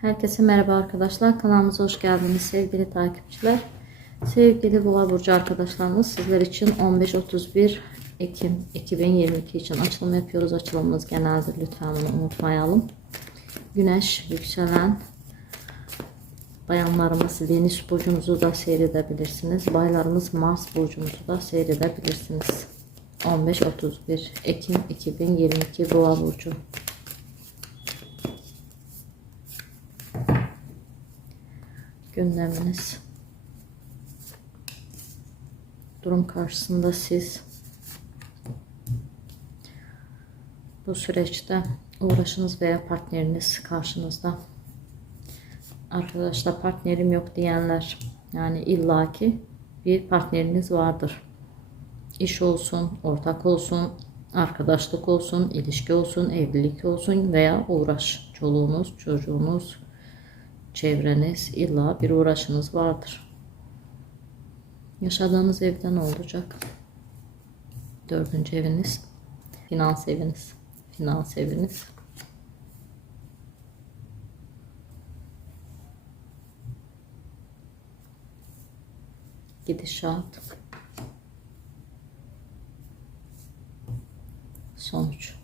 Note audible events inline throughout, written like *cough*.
Herkese merhaba arkadaşlar. Kanalımıza hoş geldiniz sevgili takipçiler. Sevgili Boğa Burcu arkadaşlarımız sizler için 15-31 Ekim 2022 için açılım yapıyoruz. Açılımımız geneldir. Lütfen bunu unutmayalım. Güneş yükselen bayanlarımız Venüs burcunuzu da seyredebilirsiniz. Baylarımız Mars burcunuzu da seyredebilirsiniz. 15-31 Ekim 2022 Boğa Burcu. Gündeminiz. Durum karşısında siz bu süreçte uğraşınız veya partneriniz karşınızda. Arkadaşlar partnerim yok diyenler yani illaki bir partneriniz vardır. İş olsun, ortak olsun, arkadaşlık olsun, ilişki olsun, evlilik olsun veya uğraş. Çoluğunuz, çocuğunuz, çevreniz illa bir uğraşınız vardır. Yaşadığınız evde ne olacak? Dördüncü eviniz, finans eviniz, finans eviniz. Gidişat. Sonuç.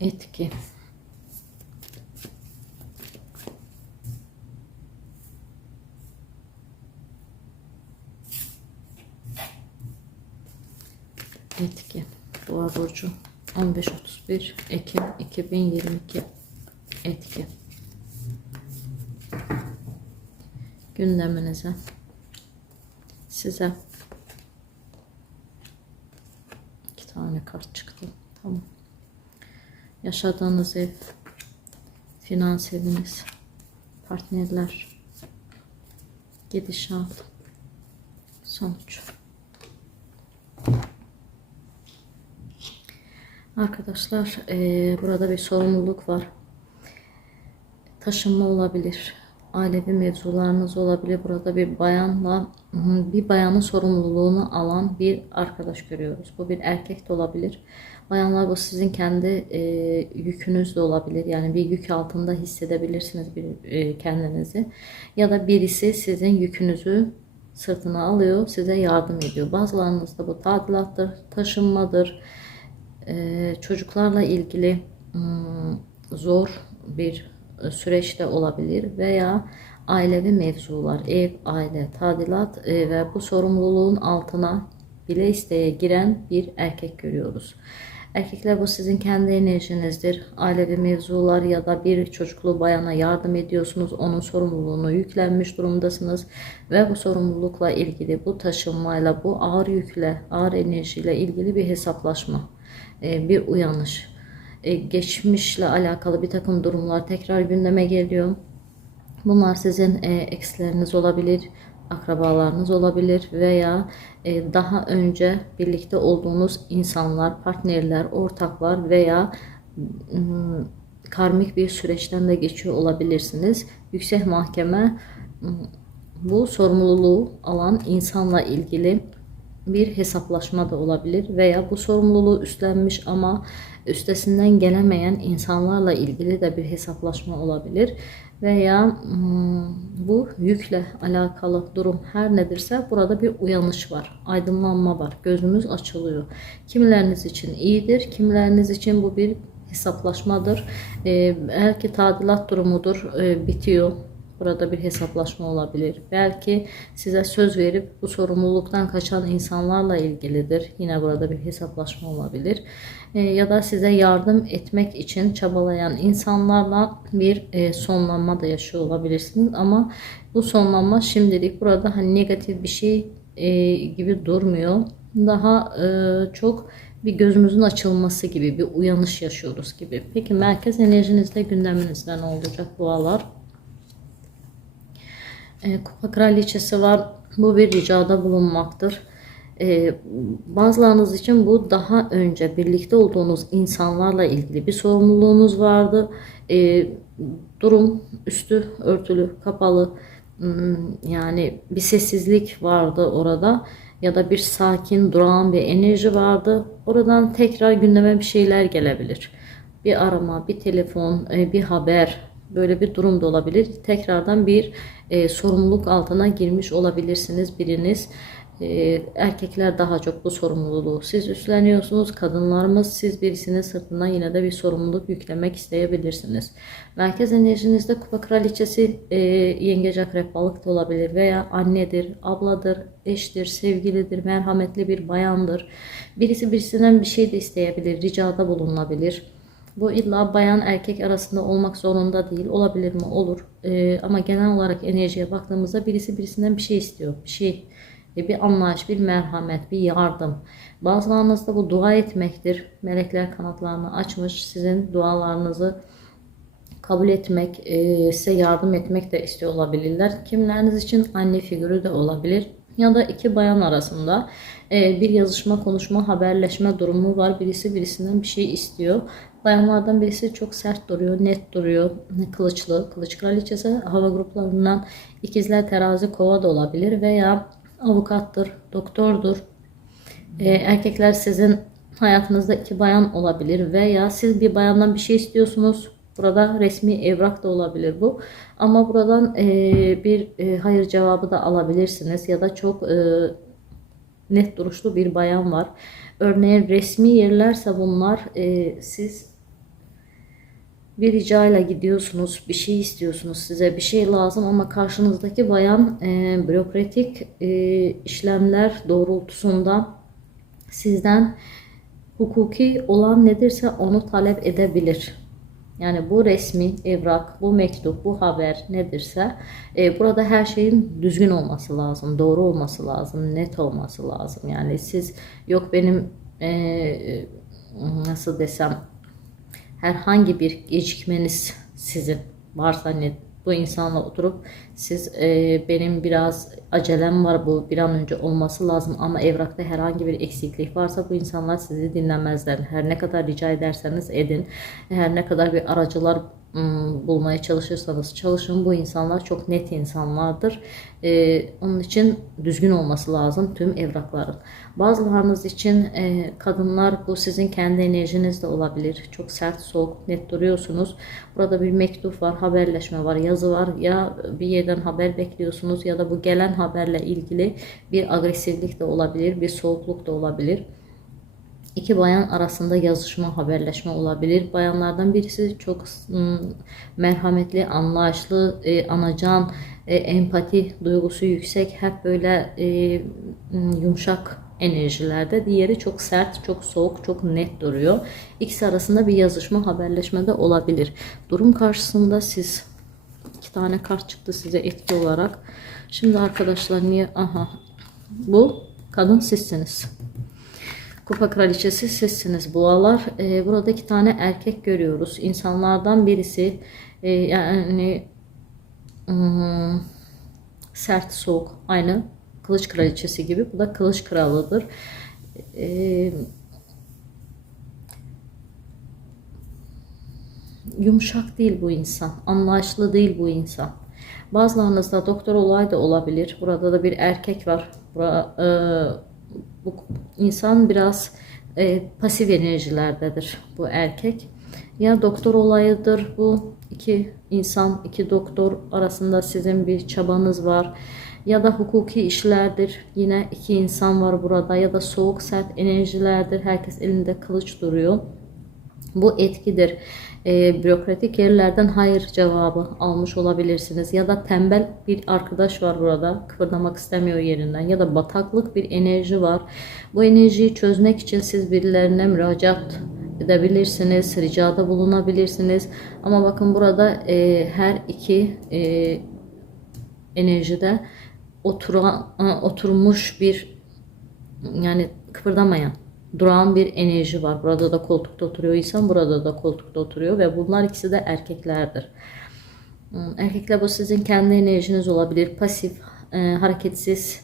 Etki. Etki. Boğa burcu. 15-31 Ekim 2022 etki. Gündeminize. Size. İki tane kart çıktı. Tamam yaşadığınız ev, finans eviniz, partnerler, gidişat, sonuç. Arkadaşlar eee, burada bir sorumluluk var. Taşınma olabilir. Ailevi mevzularınız olabilir. Burada bir bayanla bir bayanın sorumluluğunu alan bir arkadaş görüyoruz. Bu bir erkek de olabilir. Bayanlar bu sizin kendi e, yükünüz de olabilir. Yani bir yük altında hissedebilirsiniz bir, e, kendinizi. Ya da birisi sizin yükünüzü sırtına alıyor, size yardım ediyor. Bazılarınızda bu tadilattır, taşınmadır, e, çocuklarla ilgili hmm, zor bir süreçte olabilir veya ailevi mevzular, ev, aile, tadilat e, ve bu sorumluluğun altına bile isteye giren bir erkek görüyoruz. Erkekler bu sizin kendi enerjinizdir. Ailevi mevzular ya da bir çocuklu bayana yardım ediyorsunuz. Onun sorumluluğunu yüklenmiş durumdasınız. Ve bu sorumlulukla ilgili bu taşınmayla bu ağır yükle ağır enerjiyle ilgili bir hesaplaşma. E, bir uyanış. E, geçmişle alakalı bir takım durumlar tekrar gündeme geliyor. Bunlar sizin e, eksileriniz olabilir, akrabalarınız olabilir veya e, daha önce birlikte olduğunuz insanlar, partnerler, ortaklar veya karmik bir süreçten de geçiyor olabilirsiniz. Yüksek Mahkeme bu sorumluluğu alan insanla ilgili bir hesaplaşma da olabilir veya bu sorumluluğu üstlenmiş ama üstesinden gelemeyen insanlarla ilgili de bir hesaplaşma olabilir veya bu yükle alakalı durum her nedirse burada bir uyanış var, aydınlanma var, gözümüz açılıyor. Kimileriniz için iyidir, kimileriniz için bu bir hesaplaşmadır. Belki tadilat durumudur, bitiyor Burada bir hesaplaşma olabilir. Belki size söz verip bu sorumluluktan kaçan insanlarla ilgilidir. Yine burada bir hesaplaşma olabilir. E, ya da size yardım etmek için çabalayan insanlarla bir e, sonlanma da yaşıyor olabilirsiniz. Ama bu sonlanma şimdilik burada hani negatif bir şey e, gibi durmuyor. Daha e, çok bir gözümüzün açılması gibi bir uyanış yaşıyoruz gibi. Peki merkez enerjinizde gündeminizde ne olacak bu aralar? E, Kupa Kraliçesi var. Bu bir ricada bulunmaktır. E, bazılarınız için bu daha önce birlikte olduğunuz insanlarla ilgili bir sorumluluğunuz vardı. E, durum üstü örtülü, kapalı. Hmm, yani bir sessizlik vardı orada. ya da bir sakin, durağan bir enerji vardı. Oradan tekrar gündeme bir şeyler gelebilir. Bir arama, bir telefon, e, bir haber, böyle bir durum da olabilir. Tekrardan bir e, sorumluluk altına girmiş olabilirsiniz biriniz. E, erkekler daha çok bu sorumluluğu siz üstleniyorsunuz. Kadınlarımız siz birisinin sırtına yine de bir sorumluluk yüklemek isteyebilirsiniz. Merkez enerjinizde kupa kraliçesi e, yengeç akrep balık da olabilir veya annedir, abladır, eştir, sevgilidir, merhametli bir bayandır. Birisi birisinden bir şey de isteyebilir, ricada bulunabilir. Bu illa bayan erkek arasında olmak zorunda değil. Olabilir mi? Olur. Ee, ama genel olarak enerjiye baktığımızda birisi birisinden bir şey istiyor. Bir şey, e, bir anlayış, bir merhamet, bir yardım. Bazılarınızda bu dua etmektir. Melekler kanatlarını açmış. Sizin dualarınızı kabul etmek, e, size yardım etmek de istiyor olabilirler. Kimleriniz için anne figürü de olabilir. Ya da iki bayan arasında e, bir yazışma, konuşma, haberleşme durumu var. Birisi birisinden bir şey istiyor. Bayanlardan birisi çok sert duruyor, net duruyor. Kılıçlı, kılıç kraliçesi hava gruplarından ikizler, terazi, kova da olabilir veya avukattır, doktordur. Ee, erkekler sizin hayatınızda iki bayan olabilir veya siz bir bayandan bir şey istiyorsunuz. Burada resmi evrak da olabilir bu. Ama buradan e, bir e, hayır cevabı da alabilirsiniz ya da çok e, net duruşlu bir bayan var. Örneğin resmi yerlerse bunlar e, siz bir ricayla gidiyorsunuz, bir şey istiyorsunuz, size bir şey lazım ama karşınızdaki bayan e, bürokratik e, işlemler doğrultusunda sizden hukuki olan nedirse onu talep edebilir. Yani bu resmi evrak, bu mektup, bu haber nedirse e, burada her şeyin düzgün olması lazım, doğru olması lazım, net olması lazım. Yani siz yok benim e, nasıl desem herhangi bir gecikmeniz sizin varsa ne bu insanla oturup siz e, benim biraz acelem var bu bir an önce olması lazım ama evrakta herhangi bir eksiklik varsa bu insanlar sizi dinlemezler. Her ne kadar rica ederseniz edin. Her ne kadar bir aracılar bulmaya çalışırsanız çalışın. Bu insanlar çok net insanlardır. Ee, onun için düzgün olması lazım tüm evrakların. Bazılarınız için e, kadınlar bu sizin kendi enerjiniz de olabilir. Çok sert, soğuk, net duruyorsunuz. Burada bir mektup var, haberleşme var, yazı var. Ya bir yerden haber bekliyorsunuz ya da bu gelen haberle ilgili bir agresiflik de olabilir, bir soğukluk da olabilir iki bayan arasında yazışma, haberleşme olabilir. Bayanlardan birisi çok ıı, merhametli, anlayışlı, e, anacan, e, empati duygusu yüksek, hep böyle e, yumuşak enerjilerde. Diğeri çok sert, çok soğuk, çok net duruyor. İkisi arasında bir yazışma, haberleşme de olabilir. Durum karşısında siz iki tane kart çıktı size etki olarak. Şimdi arkadaşlar niye? Aha. Bu kadın sizsiniz. Kupa kraliçesi sizsiniz boğalar. E, burada iki tane erkek görüyoruz. İnsanlardan birisi e, yani ım, sert soğuk aynı kılıç kraliçesi gibi. Bu da kılıç kralıdır. E, yumuşak değil bu insan. Anlayışlı değil bu insan. Bazılarınızda doktor olay da olabilir. Burada da bir erkek var. Burada, e, bu insan biraz e, pasif enerjilerdedir bu erkek. Ya doktor olayıdır bu iki insan, iki doktor arasında sizin bir çabanız var. Ya da hukuki işlerdir. Yine iki insan var burada. Ya da soğuk sert enerjilerdir. Herkes elinde kılıç duruyor. Bu etkidir e, bürokratik yerlerden hayır cevabı almış olabilirsiniz. Ya da tembel bir arkadaş var burada kıpırdamak istemiyor yerinden ya da bataklık bir enerji var. Bu enerjiyi çözmek için siz birilerine müracaat edebilirsiniz, ricada bulunabilirsiniz. Ama bakın burada e, her iki e, enerjide oturan, oturmuş bir yani kıpırdamayan duran bir enerji var. Burada da koltukta oturuyor insan, burada da koltukta oturuyor ve bunlar ikisi de erkeklerdir. Hmm, erkekler bu sizin kendi enerjiniz olabilir. Pasif, e, hareketsiz,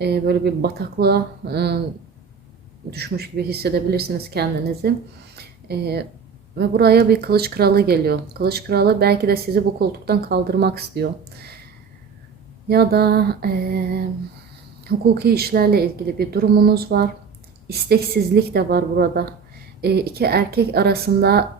e, böyle bir bataklığa e, düşmüş gibi hissedebilirsiniz kendinizi. E, ve buraya bir kılıç kralı geliyor. Kılıç kralı belki de sizi bu koltuktan kaldırmak istiyor. Ya da e, hukuki işlerle ilgili bir durumunuz var. İsteksizlik de var burada. E, iki erkek arasında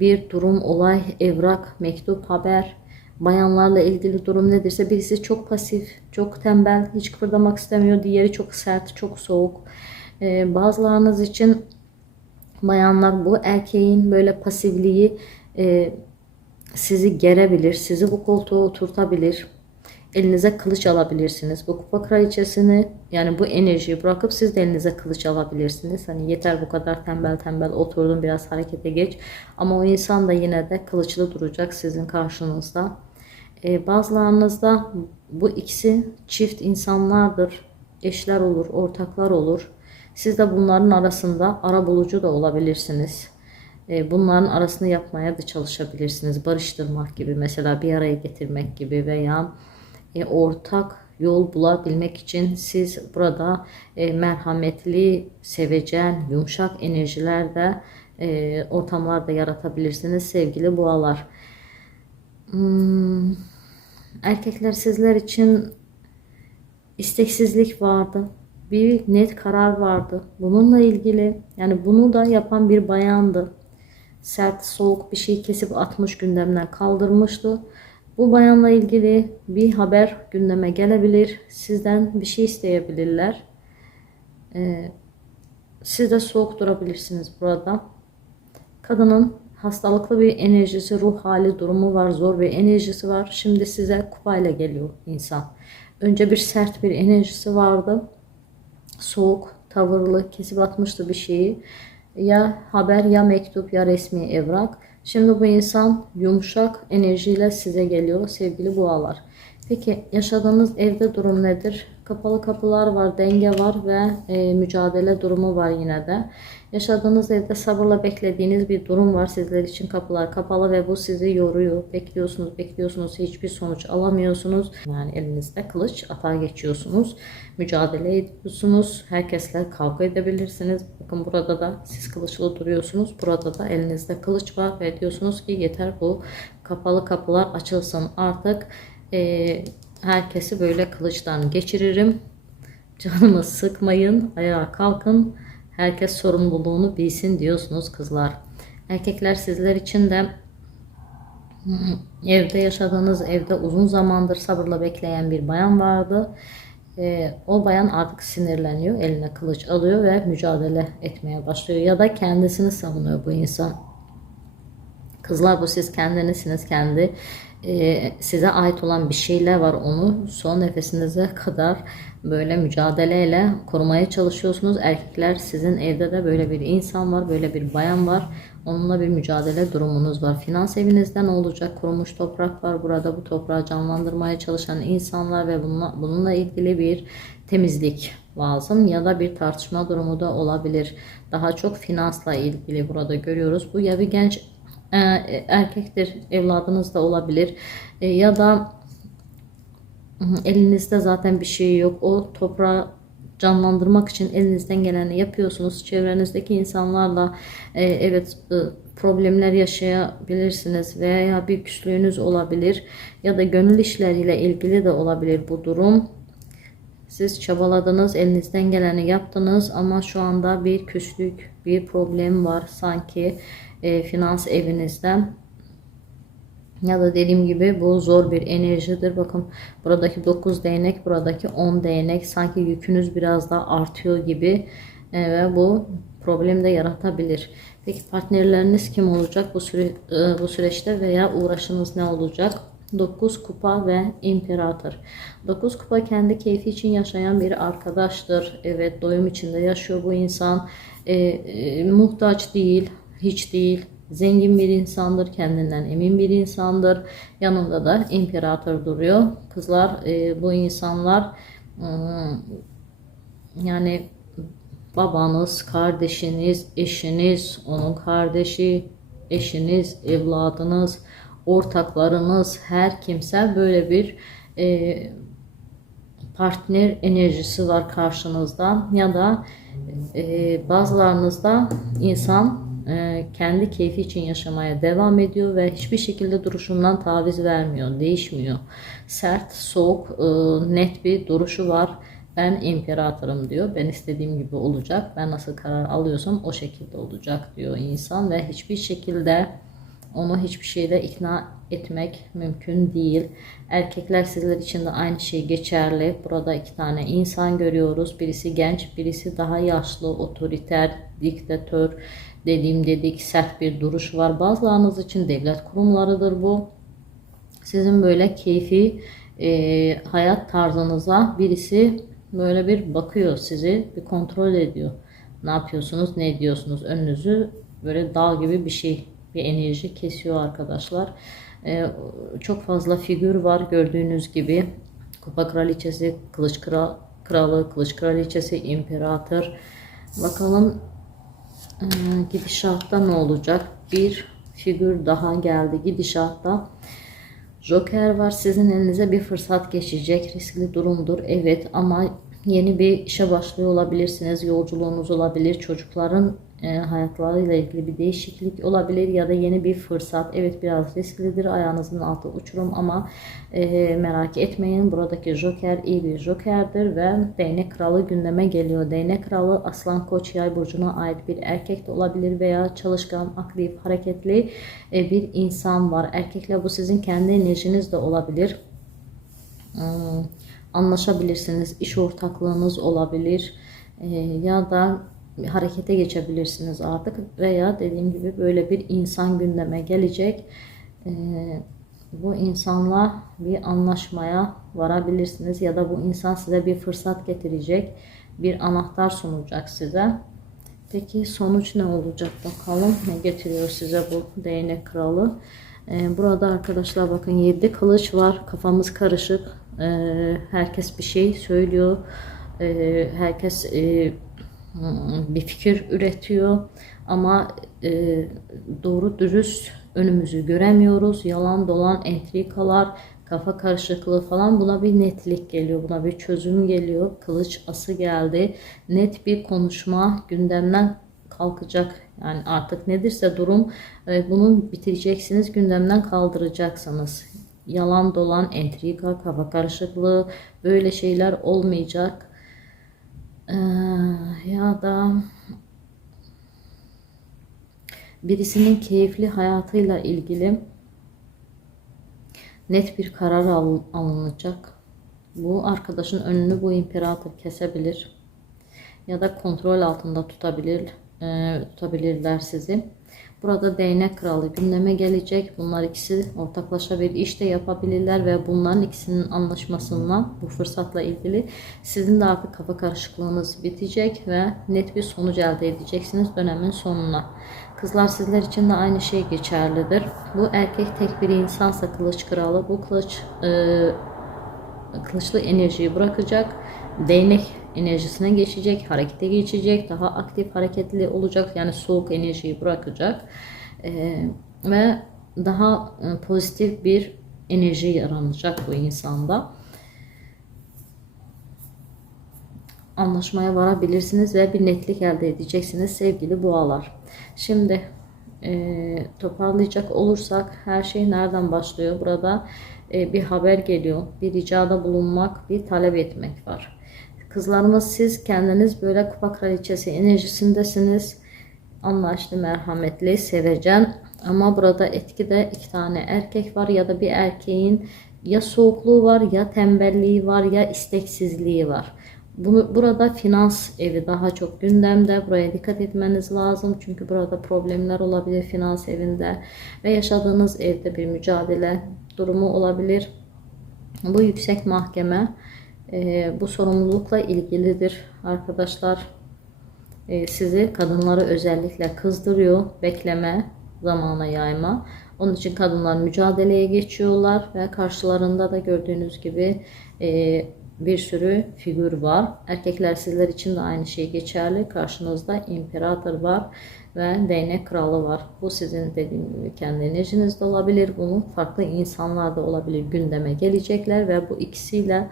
bir durum, olay, evrak, mektup, haber, bayanlarla ilgili durum nedirse birisi çok pasif, çok tembel, hiç kıpırdamak istemiyor. Diğeri çok sert, çok soğuk. Ee, bazılarınız için bayanlar bu erkeğin böyle pasifliği e, sizi gerebilir, sizi bu koltuğa oturtabilir. Elinize kılıç alabilirsiniz. Bu kupa kraliçesini yani bu enerjiyi bırakıp siz de elinize kılıç alabilirsiniz. Hani yeter bu kadar tembel tembel oturdun biraz harekete geç. Ama o insan da yine de kılıçlı duracak sizin karşınızda. Ee, bazılarınızda bu ikisi çift insanlardır. Eşler olur, ortaklar olur. Siz de bunların arasında ara bulucu da olabilirsiniz. Ee, bunların arasını yapmaya da çalışabilirsiniz. Barıştırmak gibi mesela bir araya getirmek gibi veya e, ortak yol bulabilmek için siz burada e, merhametli, sevecen, yumuşak enerjilerde e, ortamlarda yaratabilirsiniz sevgili boğalar. Hmm, erkekler sizler için isteksizlik vardı. Bir net karar vardı. Bununla ilgili yani bunu da yapan bir bayandı. Sert, soğuk bir şey kesip atmış gündemden kaldırmıştı. Bu bayanla ilgili bir haber gündeme gelebilir. Sizden bir şey isteyebilirler. Ee, siz de soğuk durabilirsiniz burada. Kadının hastalıklı bir enerjisi, ruh hali durumu var, zor bir enerjisi var. Şimdi size kupayla geliyor insan. Önce bir sert bir enerjisi vardı. Soğuk, tavırlı, kesip atmıştı bir şeyi. Ya haber ya mektup ya resmi evrak. Şimdi bu insan yumuşak enerjiyle size geliyor sevgili boğalar. Peki yaşadığınız evde durum nedir? Kapalı kapılar var, denge var ve e, mücadele durumu var yine de. Yaşadığınız evde sabırla beklediğiniz bir durum var. Sizler için kapılar kapalı ve bu sizi yoruyor. Bekliyorsunuz, bekliyorsunuz. Hiçbir sonuç alamıyorsunuz. Yani elinizde kılıç atar geçiyorsunuz. Mücadele ediyorsunuz. Herkesle kavga edebilirsiniz. Bakın burada da siz kılıçlı duruyorsunuz. Burada da elinizde kılıç var ve diyorsunuz ki yeter bu kapalı kapılar açılsın. Artık e, herkesi böyle kılıçtan geçiririm. Canımı sıkmayın. Ayağa kalkın. Herkes sorumluluğunu bilsin diyorsunuz kızlar. Erkekler sizler için de *clears throat* evde yaşadığınız evde uzun zamandır sabırla bekleyen bir bayan vardı. Ee, o bayan artık sinirleniyor, eline kılıç alıyor ve mücadele etmeye başlıyor. Ya da kendisini savunuyor bu insan. Kızlar bu siz kendinizsiniz, kendi e, size ait olan bir şeyler var onu son nefesinize kadar böyle mücadeleyle korumaya çalışıyorsunuz. Erkekler sizin evde de böyle bir insan var, böyle bir bayan var. Onunla bir mücadele durumunuz var. Finans evinizde ne olacak? Kurumuş toprak var burada. Bu toprağı canlandırmaya çalışan insanlar ve bununla, bununla ilgili bir temizlik lazım ya da bir tartışma durumu da olabilir. Daha çok finansla ilgili burada görüyoruz. Bu ya bir genç e, erkektir, evladınız da olabilir e, ya da elinizde zaten bir şey yok. O toprağı canlandırmak için elinizden geleni yapıyorsunuz. Çevrenizdeki insanlarla e, evet e, problemler yaşayabilirsiniz veya bir küslüğünüz olabilir ya da gönül işleriyle ilgili de olabilir bu durum. Siz çabaladınız, elinizden geleni yaptınız ama şu anda bir küslük, bir problem var sanki e, finans evinizden. Ya da dediğim gibi bu zor bir enerjidir. Bakın buradaki 9 değnek, buradaki 10 değnek sanki yükünüz biraz daha artıyor gibi e, ve bu problem de yaratabilir. Peki partnerleriniz kim olacak bu süre e, bu süreçte veya uğraşınız ne olacak? 9 kupa ve imparator. 9 kupa kendi keyfi için yaşayan bir arkadaştır. Evet doyum içinde yaşıyor bu insan. E, e, muhtaç değil, hiç değil Zengin bir insandır, kendinden emin bir insandır. Yanında da imparator duruyor. Kızlar e, bu insanlar ıı, yani babanız, kardeşiniz, eşiniz, onun kardeşi, eşiniz, evladınız, ortaklarınız, her kimse böyle bir e, partner enerjisi var karşınızda ya da e, bazılarınızda insan e, kendi keyfi için yaşamaya devam ediyor ve hiçbir şekilde duruşundan taviz vermiyor, değişmiyor. Sert, soğuk, e, net bir duruşu var. Ben imperatorum diyor. Ben istediğim gibi olacak. Ben nasıl karar alıyorsam o şekilde olacak diyor insan ve hiçbir şekilde onu hiçbir şeyde ikna etmek mümkün değil. Erkekler sizler için de aynı şey geçerli. Burada iki tane insan görüyoruz. Birisi genç, birisi daha yaşlı, otoriter, diktatör, dediğim dedik sert bir duruş var. Bazılarınız için devlet kurumlarıdır bu. Sizin böyle keyfi e, hayat tarzınıza birisi böyle bir bakıyor sizi, bir kontrol ediyor. Ne yapıyorsunuz, ne ediyorsunuz? Önünüzü böyle dağ gibi bir şey, bir enerji kesiyor arkadaşlar. Ee, çok fazla figür var gördüğünüz gibi. Kupa kraliçesi, kılıç kral, kralı, kılıç kraliçesi, imparator. Bakalım e, gidişatta ne olacak? Bir figür daha geldi gidişatta. Joker var. Sizin elinize bir fırsat geçecek. Riskli durumdur. Evet ama yeni bir işe başlıyor olabilirsiniz. Yolculuğunuz olabilir. Çocukların e, hayatlarıyla ilgili bir değişiklik olabilir ya da yeni bir fırsat. Evet biraz risklidir. Ayağınızın altı uçurum ama e, merak etmeyin. Buradaki Joker iyi bir Joker'dir ve Değnek Kralı gündeme geliyor. Değnek Kralı Aslan Koç Yay burcuna ait bir erkek de olabilir veya çalışkan, aktif, hareketli e, bir insan var. Erkekle bu sizin kendi enerjiniz de olabilir. Hmm, anlaşabilirsiniz. İş ortaklığınız olabilir. E, ya da harekete geçebilirsiniz artık veya dediğim gibi böyle bir insan gündeme gelecek. Ee, bu insanla bir anlaşmaya varabilirsiniz ya da bu insan size bir fırsat getirecek, bir anahtar sunacak size. Peki sonuç ne olacak bakalım ne getiriyor size bu değnek kralı. Ee, burada arkadaşlar bakın 7 kılıç var kafamız karışık ee, herkes bir şey söylüyor herkes e, bir fikir üretiyor ama e, doğru dürüst önümüzü göremiyoruz. Yalan dolan entrikalar, kafa karışıklığı falan buna bir netlik geliyor. Buna bir çözüm geliyor. Kılıç ası geldi. Net bir konuşma gündemden kalkacak. Yani artık nedirse durum e, bunu bitireceksiniz. Gündemden kaldıracaksınız. Yalan dolan entrika, kafa karışıklığı böyle şeyler olmayacak ee, ya da birisinin keyifli hayatıyla ilgili net bir karar al, alınacak. Bu arkadaşın önünü bu imparator kesebilir ya da kontrol altında tutabilir, e, tutabilirler sizi. Burada değnek kralı gündeme gelecek. Bunlar ikisi ortaklaşa bir iş de yapabilirler ve bunların ikisinin anlaşmasından bu fırsatla ilgili sizin de artık kafa karışıklığınız bitecek ve net bir sonuç elde edeceksiniz dönemin sonuna. Kızlar sizler için de aynı şey geçerlidir. Bu erkek tek bir insansa kılıç kralı bu kılıç e, kılıçlı enerjiyi bırakacak. Değnek enerjisine geçecek, harekete geçecek, daha aktif hareketli olacak. Yani soğuk enerjiyi bırakacak. Ee, ve daha e, pozitif bir enerji yaranacak bu insanda. Anlaşmaya varabilirsiniz ve bir netlik elde edeceksiniz sevgili boğalar. Şimdi e, toparlayacak olursak her şey nereden başlıyor? Burada e, bir haber geliyor, bir ricada bulunmak, bir talep etmek var. Kızlarımız siz kendiniz böyle kupa kraliçesi enerjisindesiniz. Anlaşlı, merhametli, sevecen. Ama burada etkide iki tane erkek var ya da bir erkeğin ya soğukluğu var ya tembelliği var ya isteksizliği var. Bunu, burada finans evi daha çok gündemde. Buraya dikkat etmeniz lazım. Çünkü burada problemler olabilir finans evinde. Ve yaşadığınız evde bir mücadele durumu olabilir. Bu yüksek mahkeme e, bu sorumlulukla ilgilidir arkadaşlar. E, sizi kadınları özellikle kızdırıyor. Bekleme, zamana yayma. Onun için kadınlar mücadeleye geçiyorlar ve karşılarında da gördüğünüz gibi e, bir sürü figür var. Erkekler sizler için de aynı şey geçerli. Karşınızda imparator var ve değnek kralı var. Bu sizin dediğim gibi kendi enerjinizde olabilir. Bunu farklı insanlar da olabilir gündeme gelecekler ve bu ikisiyle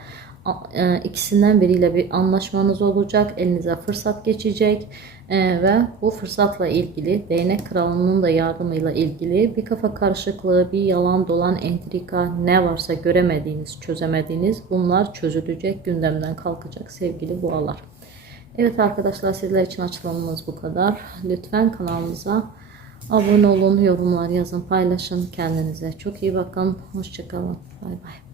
e, ikisinden biriyle bir anlaşmanız olacak. Elinize fırsat geçecek. E, ve bu fırsatla ilgili değnek kralının da yardımıyla ilgili bir kafa karışıklığı, bir yalan dolan entrika ne varsa göremediğiniz, çözemediğiniz bunlar çözülecek, gündemden kalkacak sevgili boğalar. Evet arkadaşlar sizler için açıklamamız bu kadar. Lütfen kanalımıza abone olun, yorumlar yazın, paylaşın. Kendinize çok iyi bakın. Hoşçakalın. Bay bay.